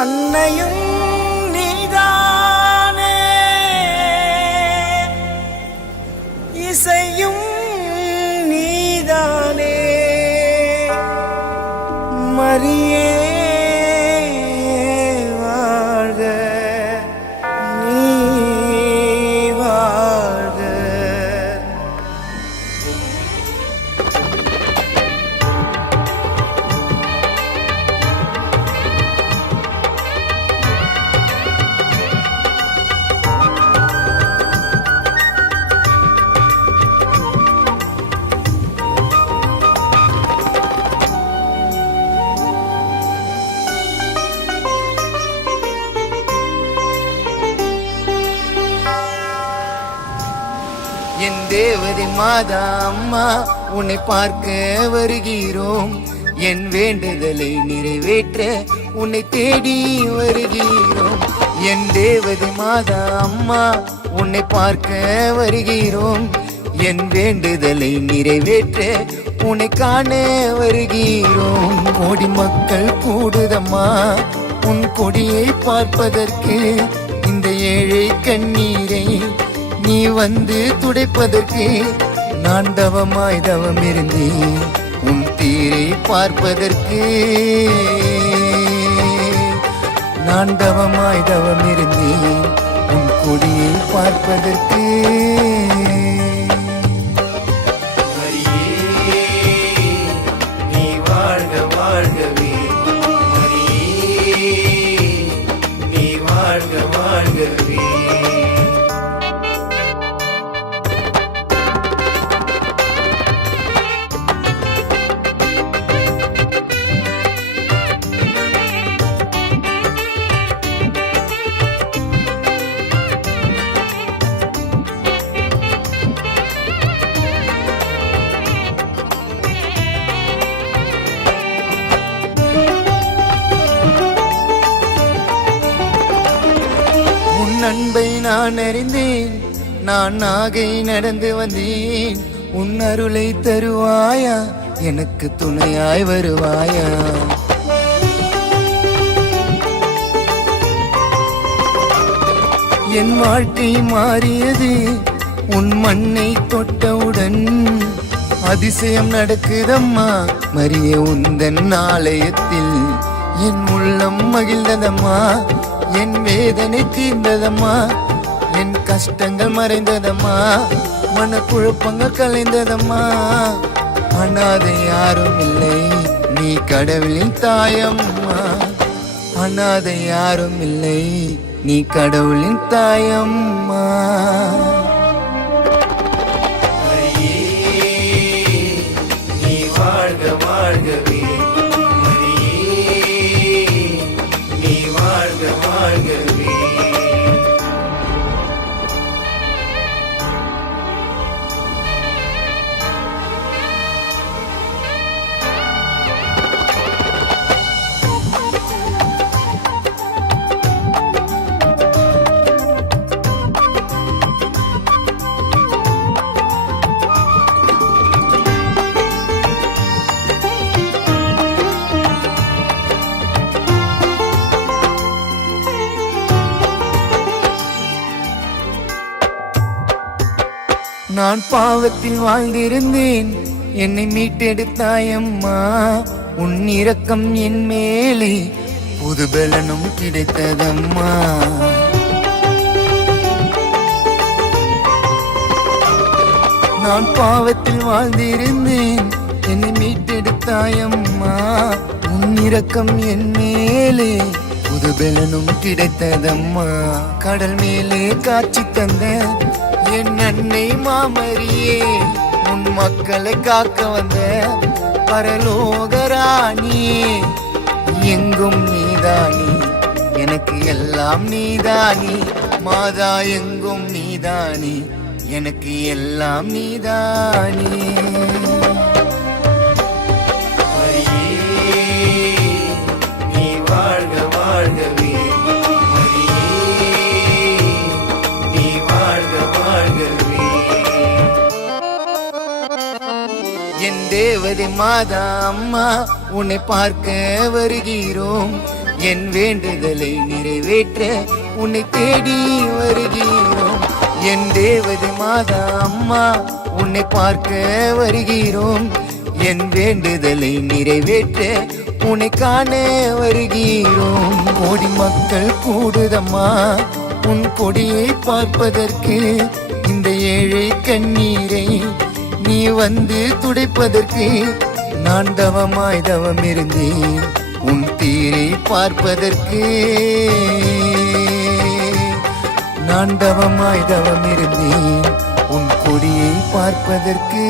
அன்னையும் நீதானே, இசையும் நீதானே, மரியே வாழ்க, நீ வாழ்க. என் தேவதை மாதா அம்மா, உன்னை பார்க்க வருகிறோம். என் வேண்டுதலை நிறைவேற்ற உன்னை தேடி வருகிறோம். என் தேவதை மாதா அம்மா, உன்னை பார்க்க வருகிறோம். என் வேண்டுதலை நிறைவேற்ற உன்னை காண வருகிறோம். கோடி மக்கள் கூடுதம்மா உன் கொடியை பார்ப்பதற்கு. இந்த ஏழை கண்ணீரை நீ வந்து துடைப்பதற்கு நான் தவமாய் தவம் இருந்தேன் உன் தீரை பார்ப்பதற்கு. நான் தவமாய் தவம் இருந்தேன் உன் கொடியை பார்ப்பதற்கு. மரியே நீ வாழ்க வாழ்கவே, மரியே நீ வாழ்க வாழ்கவே. அன்பை நான் அறிந்தேன், நான் நாகை நடந்து வந்தேன். உன் அருளை தருவாயா, எனக்கு துணையாய் வருவாயா. என் வாழ்க்கை மாறியது உன் மண்ணை தொட்டவுடன். அதிசயம் நடக்குதம்மா மரியே உந்தன் ஆலயத்தில். என் உள்ளம் மகிழ்ந்ததம்மா, என் வேதனை தீர்ந்ததம்மா, என் கஷ்டங்கள் மறைந்ததம்மா, மனக்குழப்பங்கள் கலைந்ததம்மா. அனாதை யாரும் இல்லை, நீ கடவுளின் தாயம்மா. அனாதை யாரும் இல்லை, நீ கடவுளின் தாயம்மா. நீ வாழ்க வாழ்கவே, நான் பாவத்தில் வாழ்ந்திருந்தேன், என்னை மீட்டெடுத்தாயம்மா. உன் இரக்கம் என் மேலே புது பலனும் கிடைத்ததம்மா. நான் பாவத்தில் வாழ்ந்திருந்தேன், என்னை மீட்டெடுத்தாயம்மா. உன் இரக்கம் என் மேலே புது பலனும் கிடைத்ததம்மா. கடல் மேலே காட்சி தந்த என் அன்னை மாமரியே, உன் மக்களை காக்க வந்த பரலோகராணியே. எங்கும் நீதானி, எனக்கு எல்லாம் நீதானி. மாதா எங்கும் நீதானி, எனக்கு எல்லாம் நீதானி. நீ வாழ்க வாழ்கவே, நீ வாழ்க வாழ்கவே. என் தேவதை மாதா அம்மா, உன்னை பார்க்க வருகிறோம். என் வேண்டுதலை நிறைவேற்ற உன்னை தேடி வருகிறோம். என் தேவதை மாதா அம்மா உன்னை பார்க்க வருகிறோம். என் வேண்டுதலை நிறைவேற்ற உன்னை காண வருகிறோம். கோடி மக்கள் கூடுதம்மா உன் கொடியை பார்ப்பதற்கு. இந்த ஏழை கண்ணீரை நீ வந்து துடைப்பதற்கு. நான் தவமாய் தவம் இருந்தேன் உன் தீரை பார்ப்பதற்கு. நான் தவமாய் தவம் இருந்தேன் உன் கொடியை பார்ப்பதற்கு.